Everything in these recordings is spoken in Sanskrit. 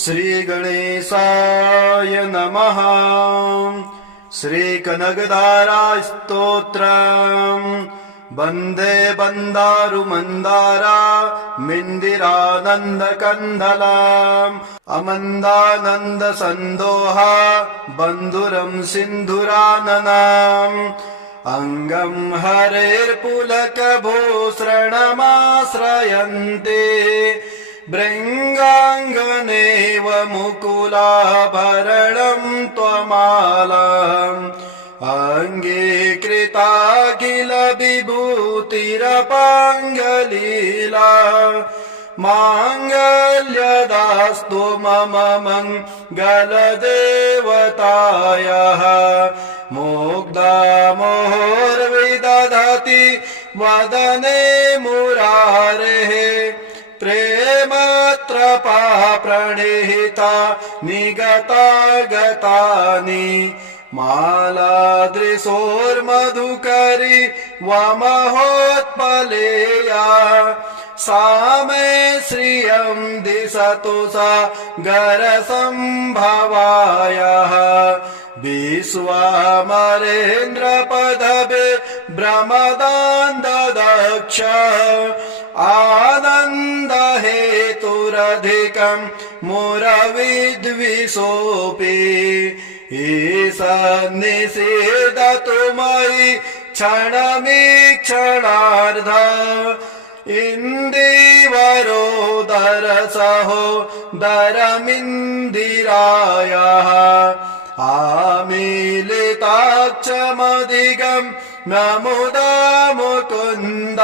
श्रीगणेशाय नमः। श्रीकनकधारास्तोत्रम् वन्दे बन्दारुमन्दारमिन्दिरानन्दकन्दलाम् अमन्दानन्दसन्दोहा बन्धुरम् सिन्धुराननाम् अङ्गम् हरेर्पुलकभूषणमाश्रयन्ते भृङ्गाङ्गनेव मुकुलाभरणम् त्वमालाम् अङ्गीकृताखिल विभूतिरपाङ्गलीला माङ्गल्यदास्तु मम मङ्गलदेवतायाः मुग्धा मुहुर्विदधति वदने मुरारेः प्रेमत्रपा प्रणिहिता निगता गतानि मालादृशोर्मधुकरी वमहोत्पलेया सा मे श्रियं दिशतु सागरसम्भवायाः विश्वामरेन्द्रपदवे भ्रमदान्ददक्ष आनन्दहेतुरधिकं मुरविद्विषोऽपि ईशन्निषेधतु मयि क्षणमीक्षणार्ध इन्दिवरोदरसहोदरमिन्दिरायाः आमीलिताक्षमधिगम् नमुदा मुकुन्द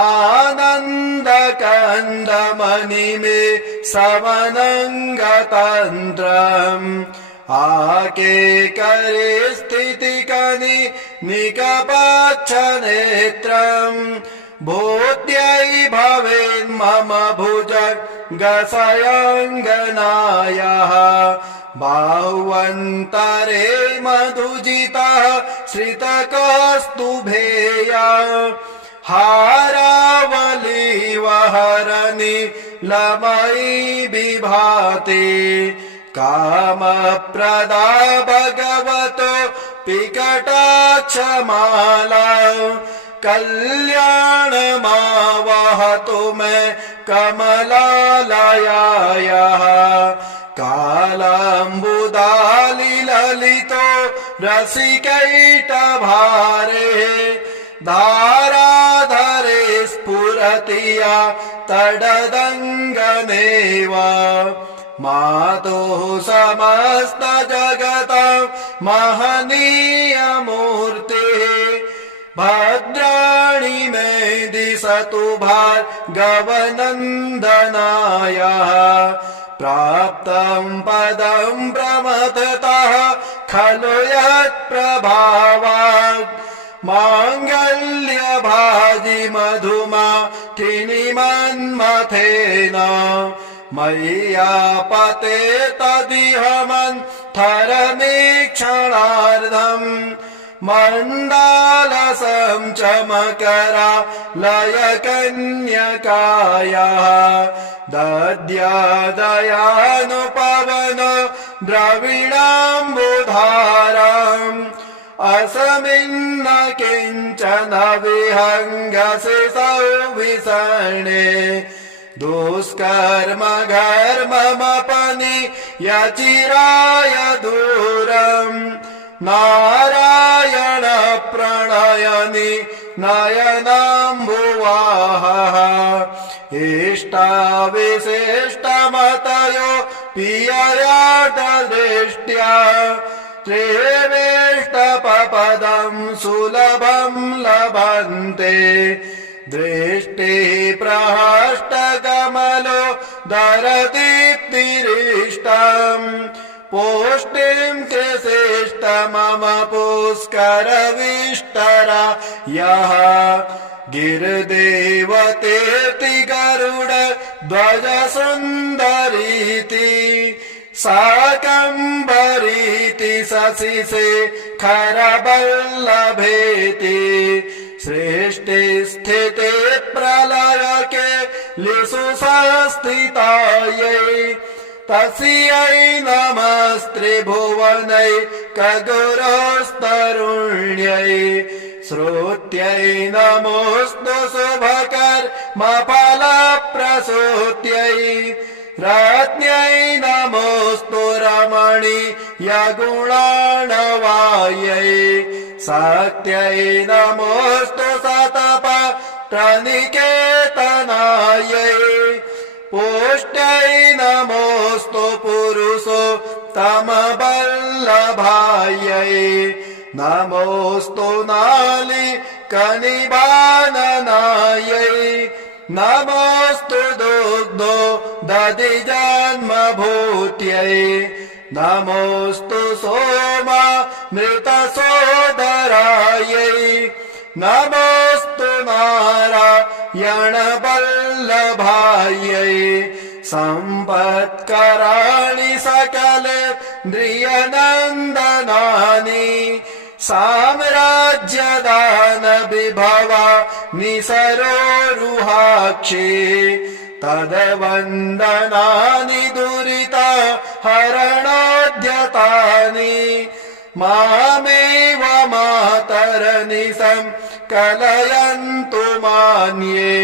आनन्दकन्दमणिमे समनङ्गतन्त्रम् आकेकरे स्थितिकनि निकपक्षनेत्रम् भूत्यै भवेन्मम भुजगशयङ्गनायाः बाह्वन्तरे मधुजितः श्रितकौस्तुभेया हारावलीवहरनि लमयि विभाति कामप्रदा भगवतो विकटाक्षमाला कल्याणमावहतु मे कमलालयायाः कालाम्बुदालिललितो रसिकैटभारे धाराधरे स्फुरति या तडदङ्गनेव मातुः समस्त जगतं महनीयमूर्तिः भद्राणि मे दिशतु भार्गवनन्दनायाः प्राप्तं पदं प्रमथतः खलु यत्प्रभावात् माङ्गल्यभाजि मधुमाखिनि मन्मथेन मय्यापते तदिह मन्थरमीक्षणार्धम् मण्डालसं चमकरा लयकन्यकायाः दद्यादयानुपवन द्रविणाम्बुधाराम् असमिन्न किञ्चन विहङ्गसि सौविसर्णे दुष्कर्म घर्ममपनि यचिराय दूरम् नारायण प्रणयनि नयनाम्बुवाहः इष्टाविशिष्टमतयो पिययाटदृष्ट्या त्रिवेष्टपदं सुलभं लभन्ते दृष्टिः प्रहष्टकमलो दरदीप्तिरिष्टम् पोष्टिं कृशिष्ट मम पुष्करविष्टरा यः गिरिदेवतेति गरुड ध्वज सुन्दरीति शाकम्भरीति शशिशेखरवल्लभेति सृष्टिस्थिते प्रलयके लिषु संस्थितायै तस्यै नमस्त्रिभुवनैकगुरोस्तरुण्यै श्रुत्यै नमोऽस्तु शुभकर्मफलप्रसूत्यै राज्ञै नमोऽस्तु रमणीयगुणार्णवायै शक्त्यै नमोऽस्तु सतपत्रनिकेतनायै पुष्ट्यै नमोऽस्तु पुरुषोत्तमवल्लभायै नमोऽस्तु नालिकनिबाननायै नमोऽस्तु दुग्धो दधिजन्मभूत्यै नमोऽस्तु सोमामृतसोदरायै नमोऽस्तु नारायणवल्लभायै सम्पत्कराणि सकलेन्द्रियनन्दनानि साम्राज्यदानविभवानि सरोरुहाक्षे तद्वन्दनानि दुरितहरणाद्यतानि मामेव मातरनिशं कलयन्तु मान्ये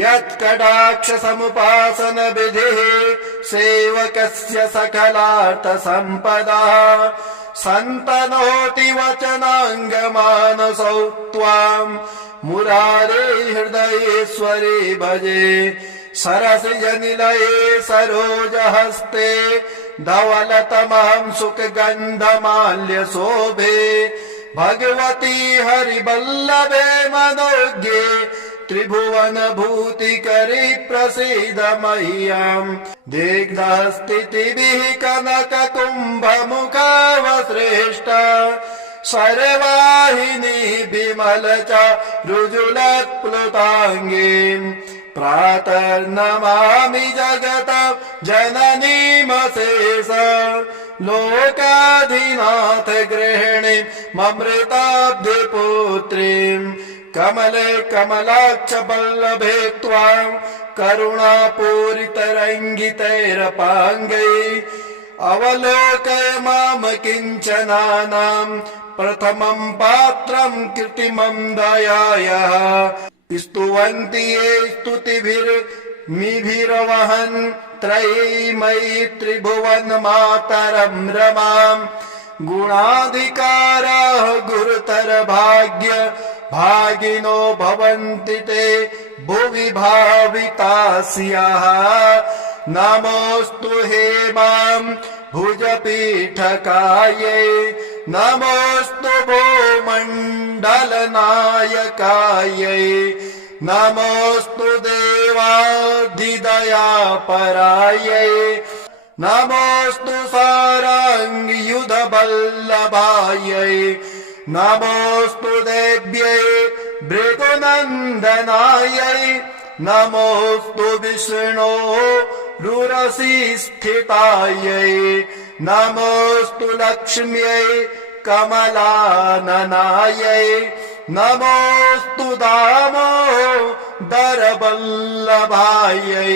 यत्कटाक्षसमुपासनविधिः सेवकस्य सकलार्थसम्पदा सन्तनोति वचनाङ्गमानसौ त्वाम् मुरारे हृदयेश्वरे भजे सरसिजनिलये सरोजहस्ते धवलतमहं सुखगन्धमाल्यशोभे भगवती हरिवल्लभे मनोज्ञे त्रिभुवनभूतिकरी प्रसीद मह्यम् दिग्धस्थितिभिः कनककुम्भमुखावश्रेष्ठ सर्वाहिनी विमलचारुजुलत्प्लुताङ्गीम् प्रातर्नमामि जगत जननीमशेष लोकाधिनाथ गृहिणीं ममृताब्धिपुत्रीम् कमले कमलाक्ष वल्लभे त्वाम् करुणापूरितरङ्गितैरपाङ्गै अवलोकय माम किञ्चनानाम् प्रथमं पात्रं कृत्रिमं दयायाः स्तुवन्ति ये स्तुतिभिर्मिभिरवहन् त्रयीमयी त्रिभुवन मातरं रमाम् गुणाधिकाराः गुरुतर भाग्य भागिनो भवन्ति ते भुवि भावितास्याः नमोऽस्तु हेमां भुजपीठकायै नमोऽस्तु भूमण्डलनायकायै नमोऽस्तु देवाधिदयापरायै नमोऽस्तु साराङ्गयुधवल्लभायै नमोऽस्तु देव्यै भृगुनन्दनायै नमोऽस्तु विष्णो रुरसी स्थितायै नमोऽस्तु लक्ष्म्यै कमलाननायै नमोऽस्तु दामोदरवल्लभायै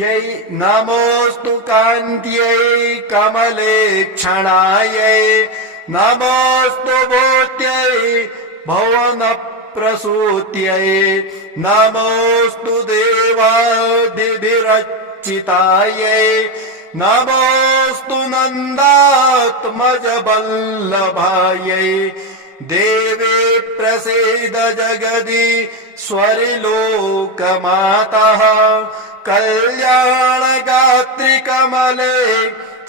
यै नमोऽस्तु कान्त्यै कमलेक्षणायै नमोऽस्तु भूत्यै भुवनप्रसूत्यै नमोऽस्तु देवादिभिरर्चितायै नमोऽस्तु नन्दात्मजवल्लभायै देवे प्रसीद जगदीश्वरि लोकमातः कल्याणगात्रि कमले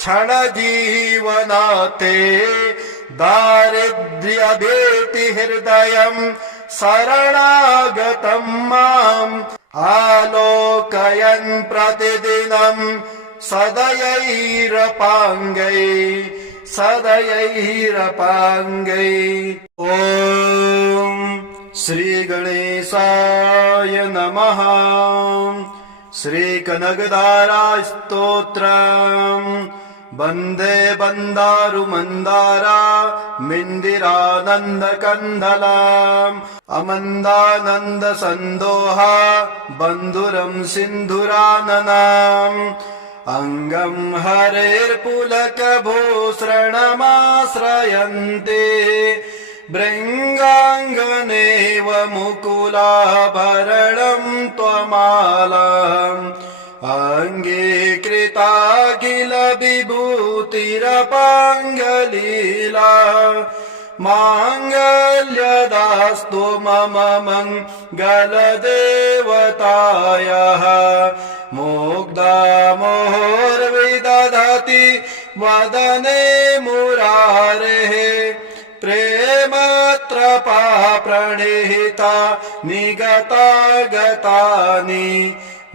क्षणजीवनाते दारिद्र्यभीति हृदयं शरणागतं माम् आलोकयन् प्रतिदिनं सदयैरपाङ्गै सदयैरपाङ्गै ॐ श्रीगणेशाय नमः। श्रीकनकधारास्तोत्रम् वन्दे बन्दारुमन्दारा मिन्दिरानन्दकन्दलाम् अमन्दानन्दसन्दोहा बन्धुरं सिन्धुराननाम् अङ्गं हरेर्पुलकभूषणमाश्रयन्ते भृङ्गाङ्गनेव मुकुलाभरणं त्वमालाम् अङ्गीकृताखिल विभूतिरपाङ्गलीला माङ्गल्यदास्तु मम मङ्गलदेवतायाः मुग्धा मोहोर्विदधति वदने मुरारेः प्रेमत्रपा प्रणिहिता निगता गतानि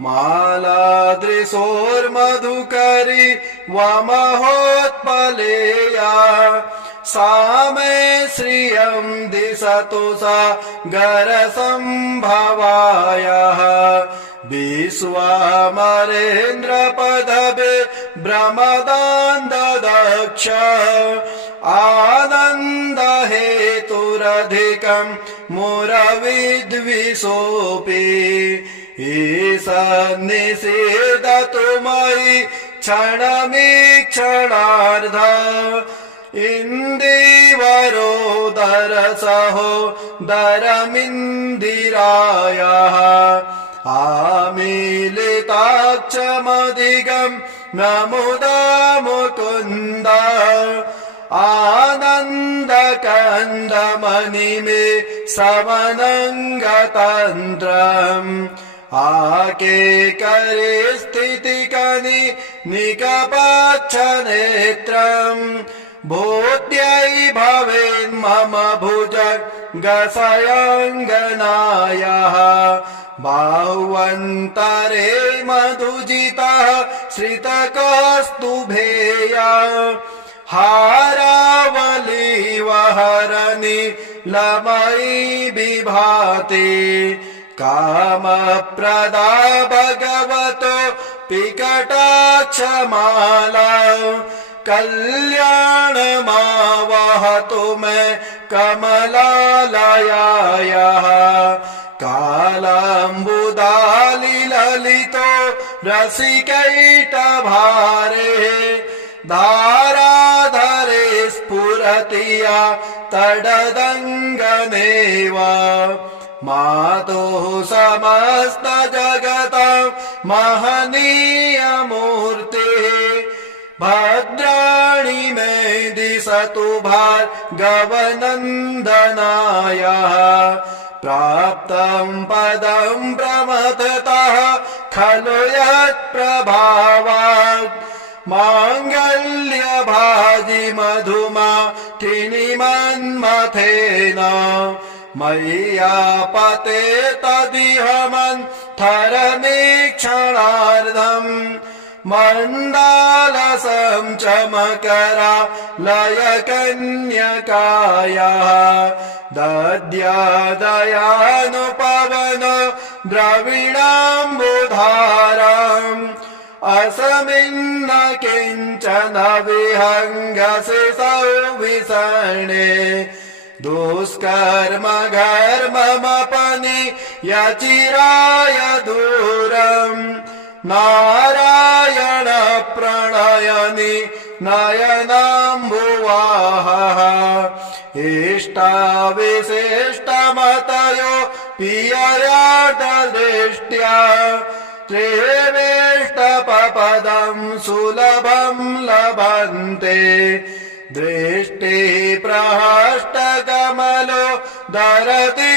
मालादृशोर्मधुकरी वमहोत्पलेया सा मे श्रियं दिशतु सागरसम्भवायाः विश्वामरेन्द्रपदवे भ्रमदान्ददक्ष आनन्दहेतुरधिकं मुरविद्विषोऽपि ईशन्निषेधतु मयि क्षणमीक्षणार्ध इन्दिवरोदरसहोदरमिन्दिरायाः आमीलिताक्षमधिगं नमुदा मुकुन्द आनन्दकन्दमणिमे समनङ्गतन्त्रम् आकेकरे स्थितिकनि निकपाक्षनेत्रम् भूत्यै भवेन्मम भुजगशयङ्गनायाः बाह्वन्तरे मधुजितः श्रितकौस्तुभेया हारावलीवहरनि लमयी विभाति कामप्रदा भगवतो पिकटाक्षमाला कल्याणमावहतु मे कमलालयायाः कालाम्बुदालिललितो रसिकैटभारे धाराधरे स्फुरति या तडदङ्गनेव मातुः समस्तजगतं महनीयमूर्तिः भद्राणि मे दिशतु भार्गवनन्दनायाः प्राप्तं पदं प्रमथतः खलु यत्प्रभावात् माङ्गल्यभाजि मधुमाठिनि मन्मथेन मय्यापते तदिह मन्थरमीक्षणार्धम् मण्डालसं च मकरालयकन्यकायाः दद्यादयानुपवन द्रविणाम्बुधाराम् असमिन्न किञ्चन विहङ्गसि सौविसर्णे दुष्कर्म घर्ममपनि यचिराय दूरम् नारायण प्रणयनि नयनाम्बुवाहः इष्टाविशिष्टमतयो पिययादृष्ट्या त्रिवेष्टपदं सुलभं लभन्ते दृष्टिप्रहष्टकमलो दरदीप्तिरिष्टम्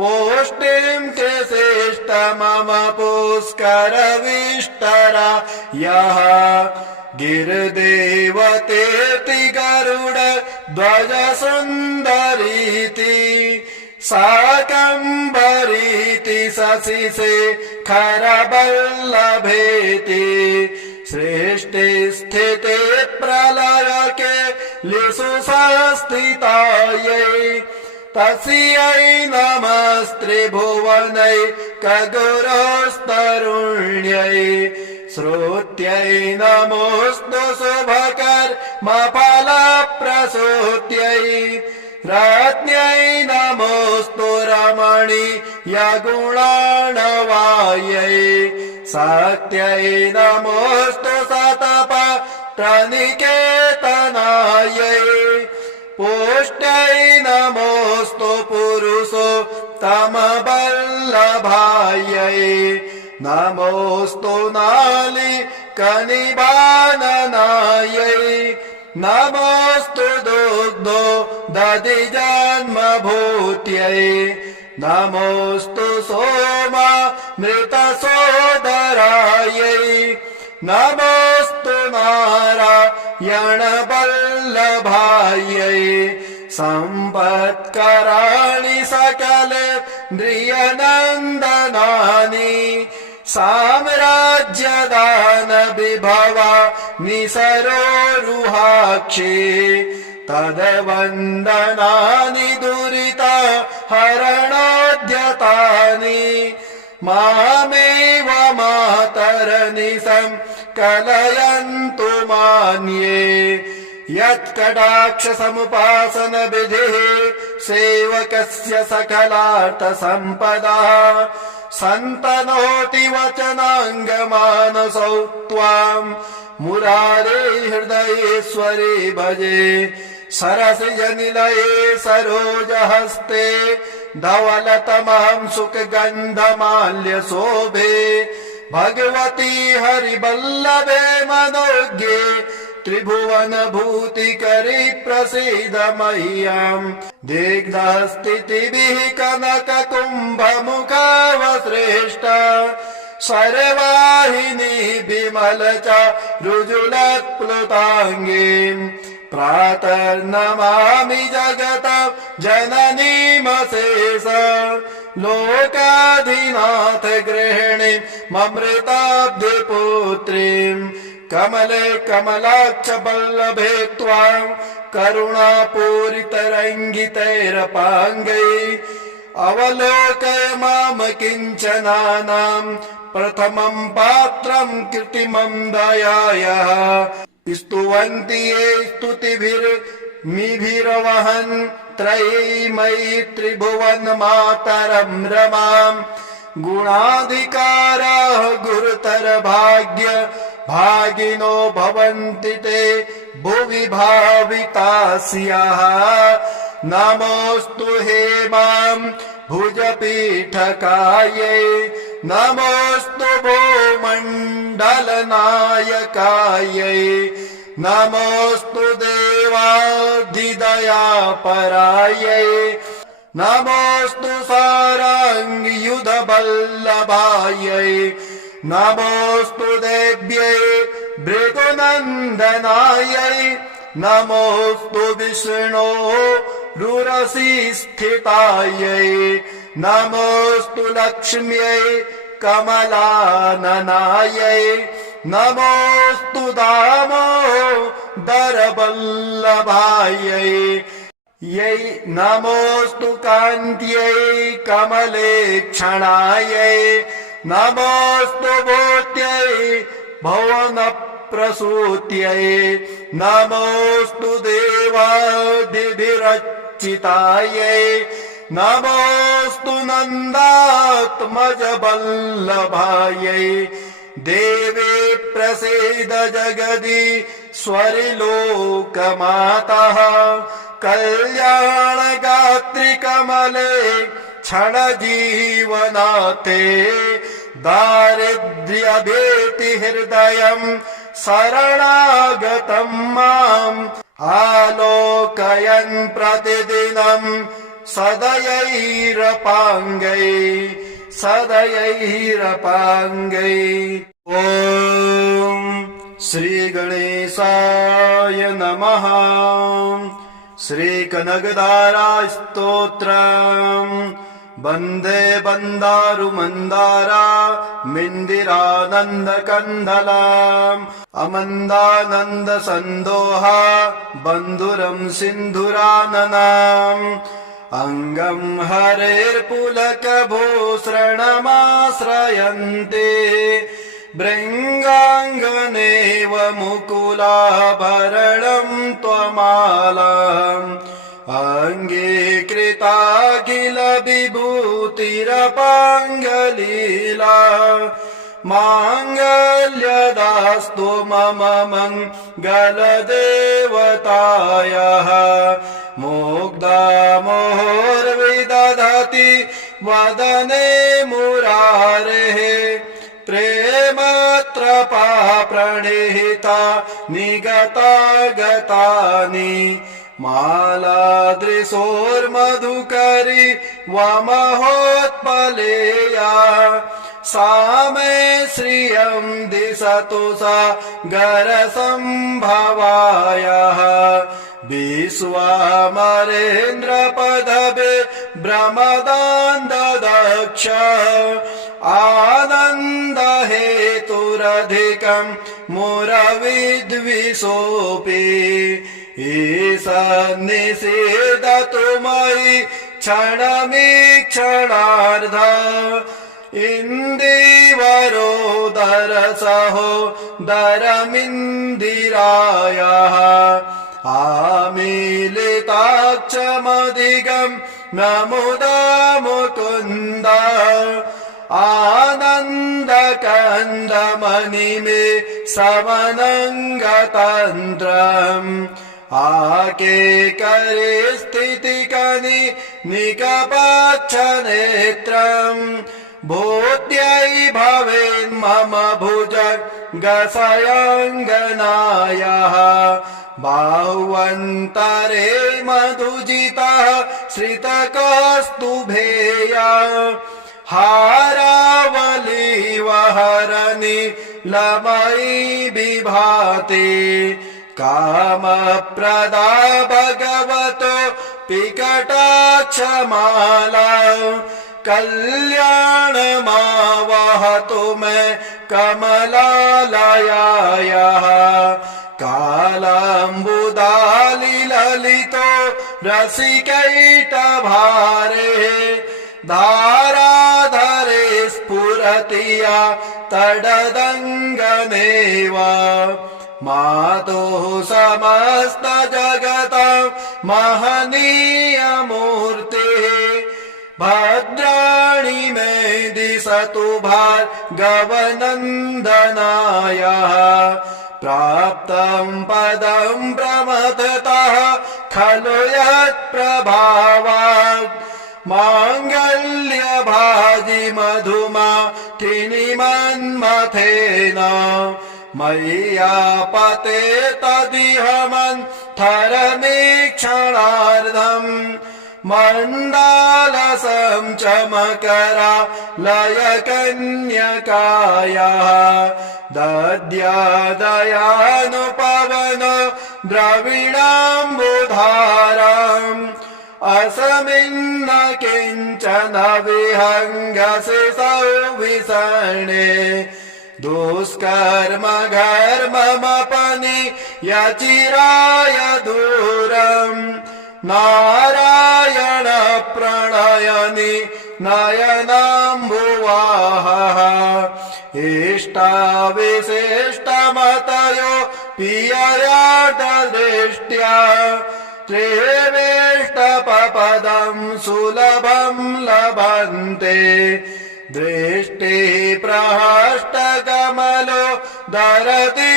पोष्टिं कृशिष्ट मम पुष्करविष्टरा यः गिरिदेवतेति गरुड ध्वज सुन्दरीति शाकम्भरीति शशिशेखरवल्लभेति सृष्टिस्थिते प्रलयके लिषु संस्थितायै तस्यै नमस्त्रिभुवनैकगुरोस्तरुण्यै श्रुत्यै नमोऽस्तु शुभकर्मफलप्रसूत्यै राज्ञै नमोऽस्तु रमणीयगुणार्णवायै शक्त्यै नमोऽस्तु सतप प्रणिकेतनायै पुष्ट्यै नमोऽस्तु पुरुषोत्तमवल्लभायै नमोऽस्तु नालिकनिबाननायै नमोऽस्तु दुग्धो दधिजन्मभूत्यै नमोऽस्तु सोमामृतसोदरायै नमोऽस्तु नारायणवल्लभायै सम्पत्कराणि सकलेन्द्रियनन्दनानि साम्राज्यदानविभवा निसरोरुहाक्षे तद्वन्दनानि दुरिता हरणाद्यतानि मामेव मातरनिशं कलयन्तु मान्ये यत्कटाक्षसमुपासन विधिः सेवकस्य सकलार्थसम्पदा सन्तनोति वचनाङ्गमानसौ त्वां मुरारे हृदयेश्वरे भजे सरसिजनिलये सरोजहस्ते धवलतमां सुखगन्धमाल्यशोभे भगवती हरिवल्लभे मनोज्ञे त्रिभुवनभूतिकरी प्रसीद मह्यम् दिग्धस्थितिभिः कनककुम्भमुखावश्रेष्ठ सर्वाहिनी विमलचारुजुलत्प्लुताङ्गीम् प्रातर्नमामि जगत जननीमशेष लोकाधिनाथ गृहिणी ममृताब्धिपुत्रीम् कमले कमलाक्ष वल्लभे त्वां करुणापूरितरङ्गितैरपाङ्गै अवलोकय माम किञ्चनानां प्रथमं पात्रं कृत्रिमं दयायाः स्तुवन्ति ये स्तुतिभिर्मिभिर्वहन् त्रयीमयी त्रिभुवन मातरं रमां गुणाधिकाराः गुरुतर भाग्य भागिनो भवन्ति ते भुवि भावितास्याः नमोऽस्तु हेमां भुजपीठकायै नमोऽस्तु भूमण्डलनायकायै नमोऽस्तु देवाधिदयापरायै नमोऽस्तु साराङ्गयुधवल्लभायै नमोऽस्तु देव्यै भृगुनन्दनायै नमोऽस्तु विष्णोरुरसि स्थितायै नमोऽस्तु लक्ष्म्यै कमलाननायै नमोऽस्तु दामोदरवल्लभायै यै नमोऽस्तु कान्त्यै कमलेक्षणायै नमोऽस्तु भूत्यै भुवनप्रसूत्यै नमोऽस्तु देवादिभिरर्चितायै नमोऽस्तु नन्दात्मजवल्लभायै देवे प्रसीद जगदीश्वरि लोकमातः कल्याणगात्रि कमले क्षणजीवनाते दारिद्र्यभीति हृदयं शरणागतं माम् आलोकयन् प्रतिदिनं सदयैरपाङ्गै सदयैरपाङ्गै ॐ श्रीगणेशाय नमः श्रीकनकदारास्तोत्रम् वन्दे बन्दारुमन्दारामिन्दिरानन्दकन्दलाम् अमन्दानन्दसन्दोहा बन्धुरं सिन्धुराननाम् अङ्गं हरेर्पुलकभूषणमाश्रयन्ते भृङ्गाङ्गनेव मुकुलाभरणं त्वमालाम् अङ्गीकृताखिल विभूतिरपाङ्गलीला माङ्गल्यदास्तु मम मङ्गलदेवतायाः मुग्धा मुहुर्विदधति वदने मुरारेः प्रेमत्रपा प्रणिहिता निगता गतानि मालादृशोर्मधुकरी वमहोत्पलेया सा मे श्रियं दिशतु सागरसम्भवायाः विश्वामरेन्द्रपदवे भ्रमदान्ददक्ष आनन्दहेतुरधिकं मुरविद्विषोऽपि ईशन्निषेधतु मयि क्षणमीक्षणार्ध इन्दिवरोदरसहोदरमिन्दिरायाः आमीलिताक्षमधिगं नमुदा मुकुन्द आनन्दकन्दमणिमे समनङ्गतन्त्रम् आकेकरे स्थितिकनि निकपक्षनेत्रम् भूत्यै भवेन्मम भुजगशयङ्गनायाः बाह्वन्तरे मधुजितः श्रितकौस्तुभेया हारावलीवहरनि लमयि विभाति कामप्रदा भगवतो विकटाक्षमाला कल्याणमावहतु मे कमलालयायाः कालाम्बुदालिललितो रसिकैटभारे धाराधरे स्फुरति या तडदङ्गमेव मातुः समस्तजगतं महनीयमूर्तिः भद्राणि मे दिशतु भार्गवनन्दनायाः प्राप्तं पदं प्रमथतः खलु यत्प्रभावात् माङ्गल्यभाजि मधुमातिनि मन्मथेन मय्यापते तदिह मन्थरमीक्षणार्धम् मण्डालसं च मकरालयकन्यकायाः दद्यादयानुपवनो द्रविणाम्बुधाराम् असमिन्न किञ्चन विहङ्गसि सौविसर्णे दुष्कर्म घर्ममपनि यचिराय दूरम् नारायण प्रणयनि नयनाम्बुवाहः इष्टाविशिष्टमतयो पिययाटदृष्ट्या त्रिवेष्टपदं सुलभं लभन्ते दृष्टिः प्रहष्टकमलो दरदीप्तिरिष्टम्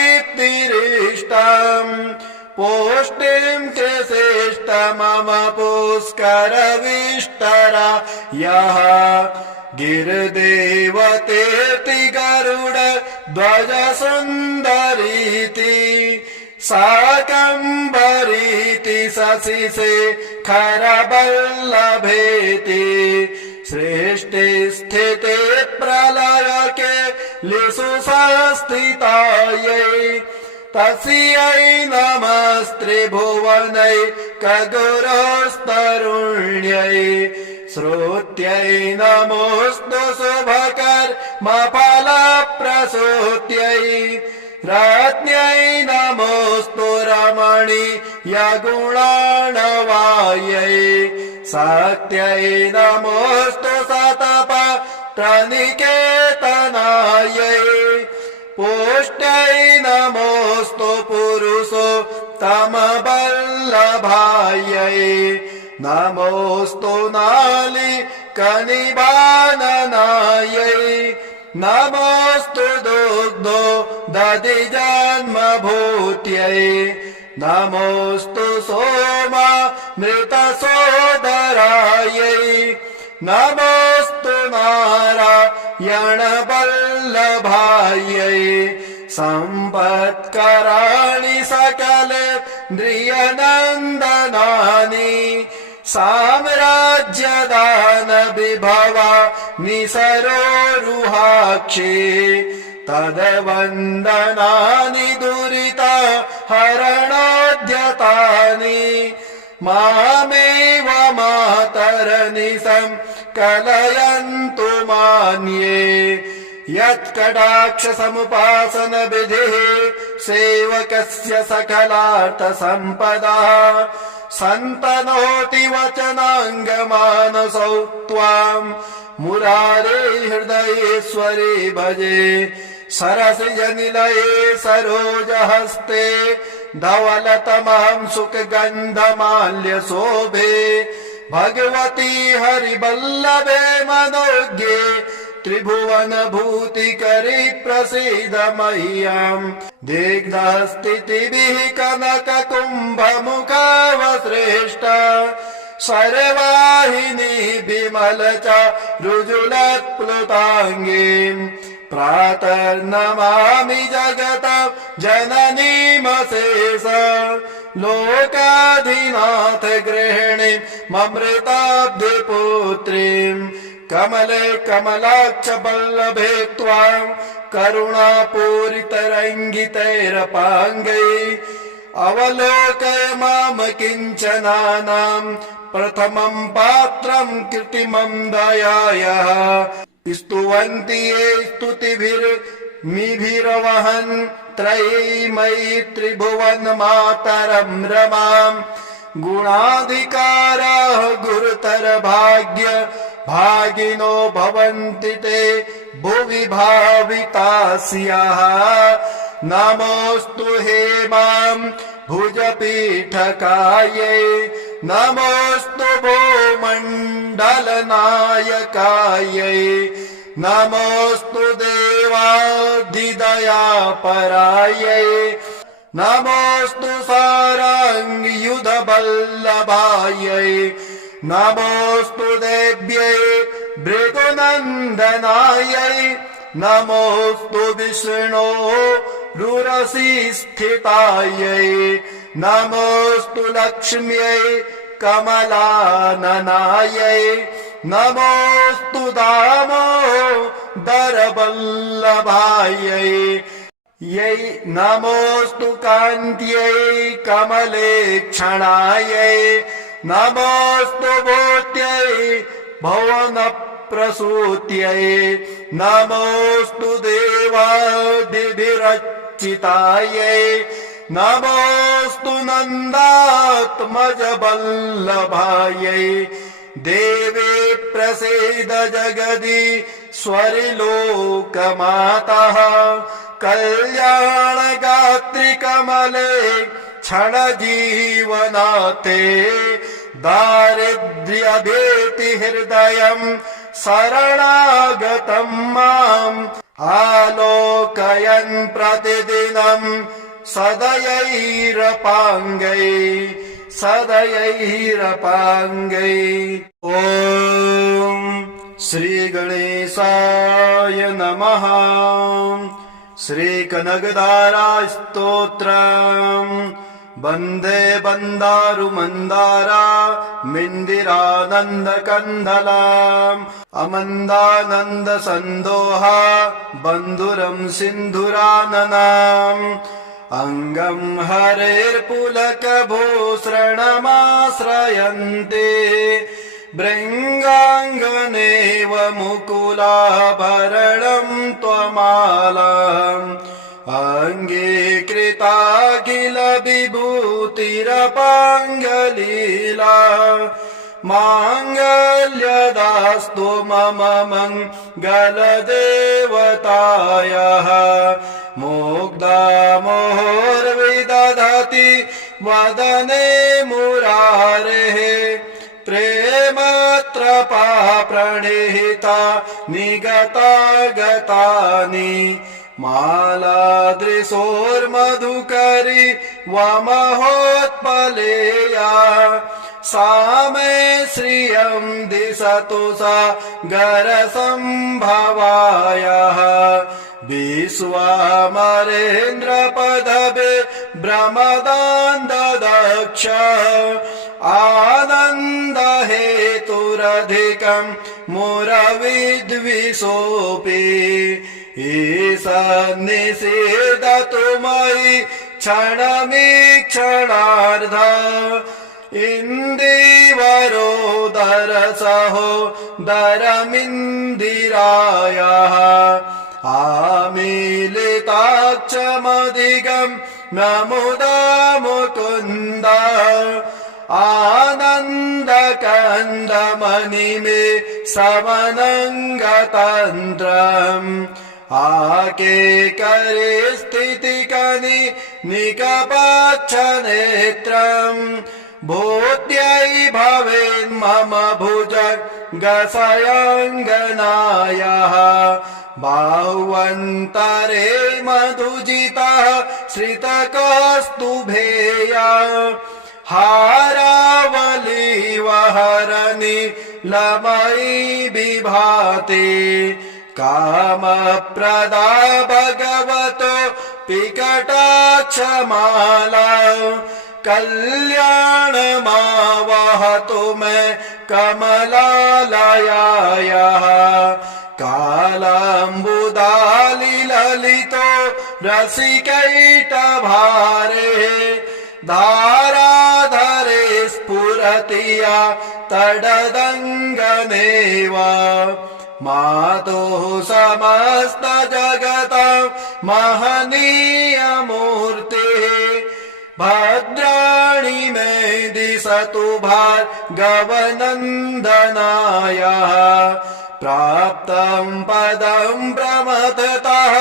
पुष्टिं कृषिष्ट मम पुष्करविष्टरा यः गिरिदेवतेति गरुड ध्वज सुन्दरीति शाकम्भरीति शशिशेखरवल्लभेति सृष्टिस्थिते प्रलयके लिषु संस्थितायै तस्यै नमस्त्रिभुवनैकगुरोस्तरुण्यै श्रुत्यै नमोऽस्तु शुभकर्मफलप्रसूत्यै राज्ञै नमोऽस्तु रमणीयगुणार्णवायै शक्त्यै नमोऽस्तु सतपत्रनिकेतनायै पुष्ट्यै नमोऽस्तु पुरुषोत्तमवल्लभायै नमोऽस्तु नालिकनिबाननायै नमोऽस्तु दुग्धो दधिजन्मभूत्यै नमोऽस्तु सोमामृतसोदरायै नमोऽस्तु नारायणवल्लभायै सम्पत्कराणि सकलेन्द्रियनन्दनानि साम्राज्यदानविभवानि सरोरुहाक्षे तद्वन्दनानि दुरितहरणोद्यतानि मामेव मातरनिशं कलयन्तु मान्ये यत्कटाक्षसमुपासनविधिः सेवकस्य सकलार्थसम्पदा सन्तनोति वचनाङ्गमानसौ त्वाम् मुरारे हृदयेश्वरे भजे सरसिजनिलये सरोजहस्ते धवलतमं सुखगन्धमाल्यशोभे भगवती हरिवल्लभे मनोज्ञे त्रिभुवनभूतिकरी प्रसीद मह्यम् दिग्धस्थितिभिः कनककुम्भमुखावसृष्ट सर्वाहिनी विमलचारुजुलत्प्लुताङ्गीम् प्रातर्नमामि जगतं जननीमशेष लोकाधिनाथ गृहिणीं ममृताब्धिपुत्रीम् कमले कमलाक्ष वल्लभे त्वां करुणापूरितरङ्गितैरपाङ्गै अवलोकय माम किञ्चनानां प्रथमं पात्रं कृत्रिमं दयायाः स्तुवन्ति ये स्तुतिभिर्मिभिरवहन् त्रयीमयी त्रिभुवन मातरं रमाम् गुणाधिकाराः गुरुतर भाग्य भागिनो भवन्ति ते भुवि भावितास्याः नमोऽस्तु हेमां भुजपीठकायै नमोऽस्तु भूमण्डलनायकायै नमोऽस्तु देवाधिदयापरायै नमोऽस्तु सारङ्गयुधवल्लभायै नमोऽस्तु देव्यै भृगुनन्दनायै नमोऽस्तु विष्णो रुरसी स्थितायै नमोऽस्तु लक्ष्म्यै कमलाननायै नमोऽस्तु दामोदरवल्लभायै यै नमोऽस्तु कान्त्यै कमलेक्षणायै नमोऽस्तु भूत्यै भुवनप्रसूत्यै नमोऽस्तु देवादिभिरर्चितायै नमोऽस्तु नन्दात्मजवल्लभायै देवे प्रसीद जगदीश्वरि लोकमातः कल्याणगात्रि कमले क्षणजीवनाते दारिद्र्यभीति हृदयम् शरणागतं माम् आलोकयन् प्रतिदिनं सदयैरपाङ्गै सदयैरपाङ्गै ॐ श्रीगणेशाय नमः श्रीकनकधारास्तोत्रम् वन्दे बन्दारुमन्दारा मिन्दिरानन्दकन्दलाम् अमन्दानन्दसन्दोहा बन्धुरं सिन्धुराननाम् अङ्गम् हरेर्पुलकभूषणमाश्रयन्ते भृङ्गाङ्गनेव मुकुलाभरणम् त्वमालाम् अङ्गीकृताखिल विभूतिरपाङ्गलीला माङ्गल्यदास्तु मम मङ्गलदेवतायाः मुग्धा मोहर्विदधति वदने मुरारेः प्रेमत्र तपा प्रणिहिता निगता गतानि मालादृशोर्मधुकरी वमहोत्पलेया सा मे श्रियं दिशतु सागरसम्भवायाः विश्वामरेन्द्रपदवे ब्रह्मदान्ददक्ष आनन्दहेतुरधिकं मुरविद्विषोऽपि ईशन्निषेधतु मयि क्षणमीक्षणार्ध इन्दिवरोदरसहोदरमिन्दिरायाः आमीलिताक्षमधिगं नमुदा मुकुन्द आनन्दकन्दमणिमे समनङ्गतन्त्रम् आकेकरे स्थितिकनि निकपक्षनेत्रम् भूत्यै भवेन्मम भुजगशयङ्गनायाः बाह्वन्तरे मधुजितः श्रितकौस्तुभेया हारावलीवहरनि लमयि विभाति कामप्रदा भगवतो विकटाक्षमाला कल्याणमावहतु मे कमलालयायाः कालाम्बुदालिललितो रसिकैटभारे धाराधरे स्फुरति या तडदङ्गनेव मातुः समस्तजगतां महनीयमूर्तिः भद्राणि मे दिशतु भार्गवनन्दनायाः प्राप्तं पदं प्रमथतः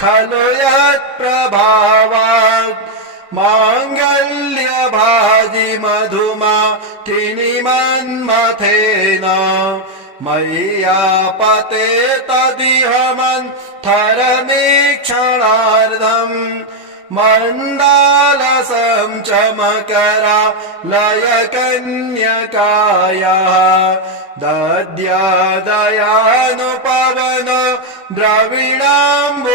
खलु यत्प्रभावात् माङ्गल्यभाजि मधुमाखिनि मन्मथेन मय्यापते तदिह मन्थरमीक्षणार्धम् मण्डालसं चमकरालयकन्यकायाः दद्यादयानुपवन द्रविणाम्बुधाराम्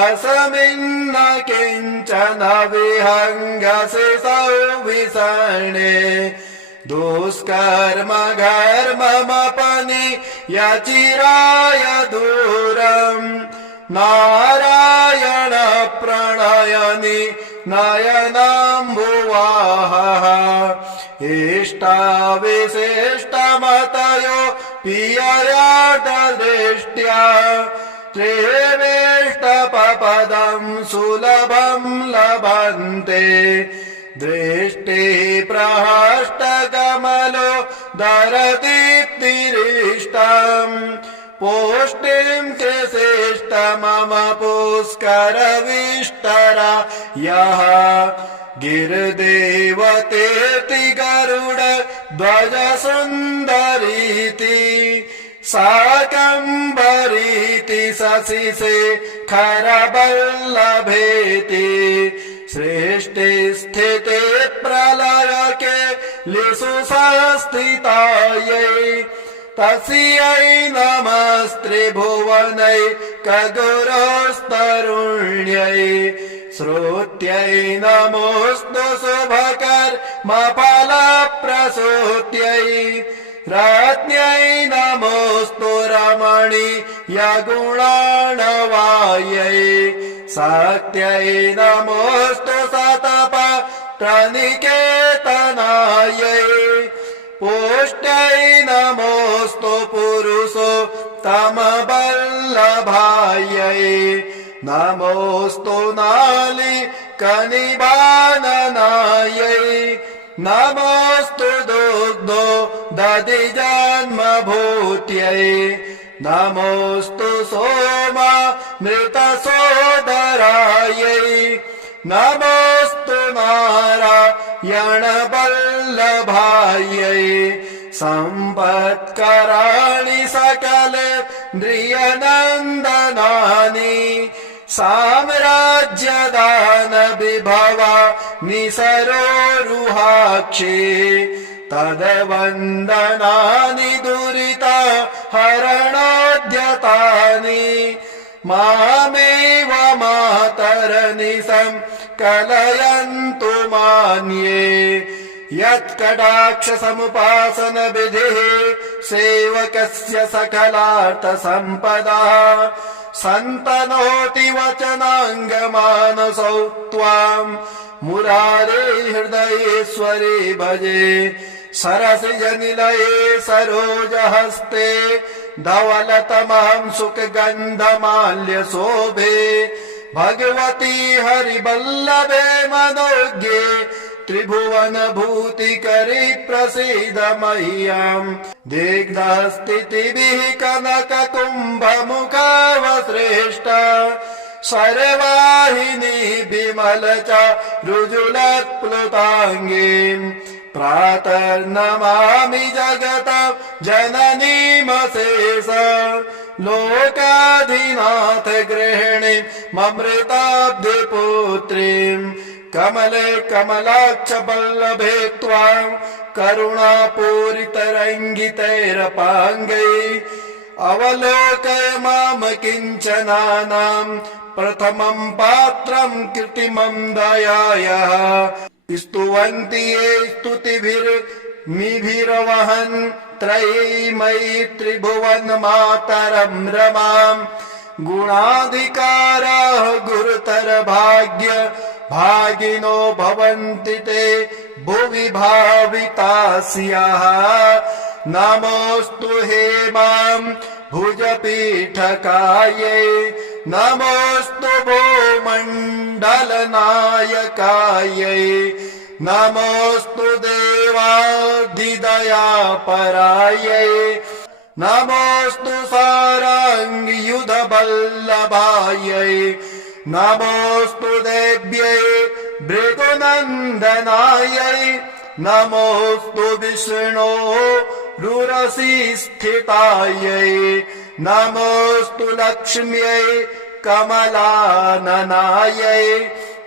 असमिन्न किञ्चन विहङ्गसि सौविसर्णे दुष्कर्म घर्ममपनि यचिराय दूरम् नारायण प्रणयनि नयनाम्बुवाहः इष्टाविशिष्टमतयो पिययाटदृष्ट्या त्रिवेष्टपदं सुलभं लभन्ते दृष्टिः प्रहष्टकमलो दरदीप्तिरिष्टम् पोष्टिं कृशिष्ट मम पुष्करविष्टरा यः गिरिदेवतेति गरुड ध्वज सुन्दरीति शाकम्भरीति शशिशेखरवल्लभेति सृष्टिस्थिते प्रलयके लिषु संस्थितायै तस्यै नमस्त्रिभुवनैकगुरोस्तरुण्यै श्रुत्यै नमोऽस्तु शुभकर्मफलप्रसूत्यै राज्ञै नमोऽस्तु रमणीयगुणार्णवायै शक्त्यै नमोऽस्तु शतपत्रनिकेतनायै पुष्ट्यै नमोऽस्तु पुरुषोत्तमवल्लभायै नमोऽस्तु नालिकनिबाननायै नमोऽस्तु दुग्धो दधिजन्मभूत्यै नमोऽस्तु सोमामृतसोदरायै नमोऽस्तु नारायणवल्लभायै सम्पत्कराणि सकलेन्द्रियनन्दनानि साम्राज्यदान विभवा निसरोरुहाक्षे तद्वन्दनानि दुरिता हरणोद्यतानि मामेव मातरनिशं कलयन्तु मान्ये यत्कटाक्षसमुपासन विधिः सेवकस्य सकलार्थसम्पदा सन्तनोति वचनाङ्गमानसौ त्वाम् मुरारे हृदयेश्वरे भजे सरसिजनिलये सरोजहस्ते धवलतमां सुखगन्धमाल्यशोभे भगवती हरिवल्लभे मनोज्ञे त्रिभुवनभूतिकरी प्रसीद मह्यम् दिग्धस्थितिभिः कनककुम्भमुखावश्रेष्ठ सर्वाहिनी विमलच रुजुलत्प्लुताङ्गीम् प्रातर्नमामि जगतः जननीमशेष लोकाधिनाथ गृहिणीं ममृताब्धिपुत्रीम् कमले कमलाक्ष वल्लभे त्वां करुणापूरितरङ्गितैरपाङ्गैः अवलोकय माम किञ्चनानां प्रथमं पात्रं कृत्रिमं दयायाः स्तुवन्ति ये स्तुतिभिर्मिभिर्वहन् त्रयीमयी त्रिभुवन मातरं रमाम् गुणाधिकाराः गुरुतर भाग्य भागिनो भवन्ति ते भुवि भावितास्याः नमोऽस्तु हेमां भुजपीठकायै नमोऽस्तु भूमण्डलनायकायै नमोऽस्तु देवाधिदयापरायै नमोऽस्तु साराङ्गयुधवल्लभायै नमोऽस्तु देव्यै भृगुनन्दनायै नमोऽस्तु विष्णोरुरसि स्थितायै नमोऽस्तु लक्ष्म्यै कमलाननायै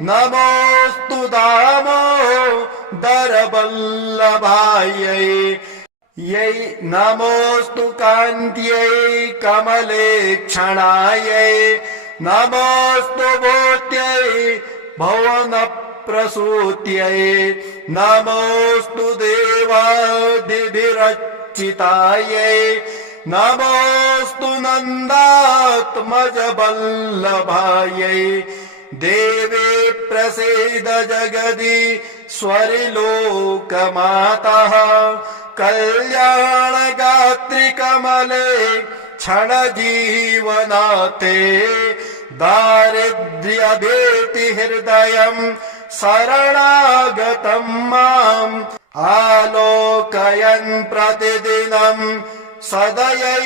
नमोऽस्तु दामोदरवल्लभायै यै नमोऽस्तु कान्त्यै कमलेक्षणायै नमोऽस्तु भूत्यै भुवनप्रसूत्यै नमोऽस्तु देवादिभिरर्चितायै नमोऽस्तु नन्दात्मजवल्लभायै देवे प्रसीद जगदीश्वरि लोकमातः कल्याणगात्रि कमले क्षणजीवनाते दारिद्र्यभीति हृदयं शरणागतं माम् आलोकयन् प्रतिदिनं सदयैरपाङ्गै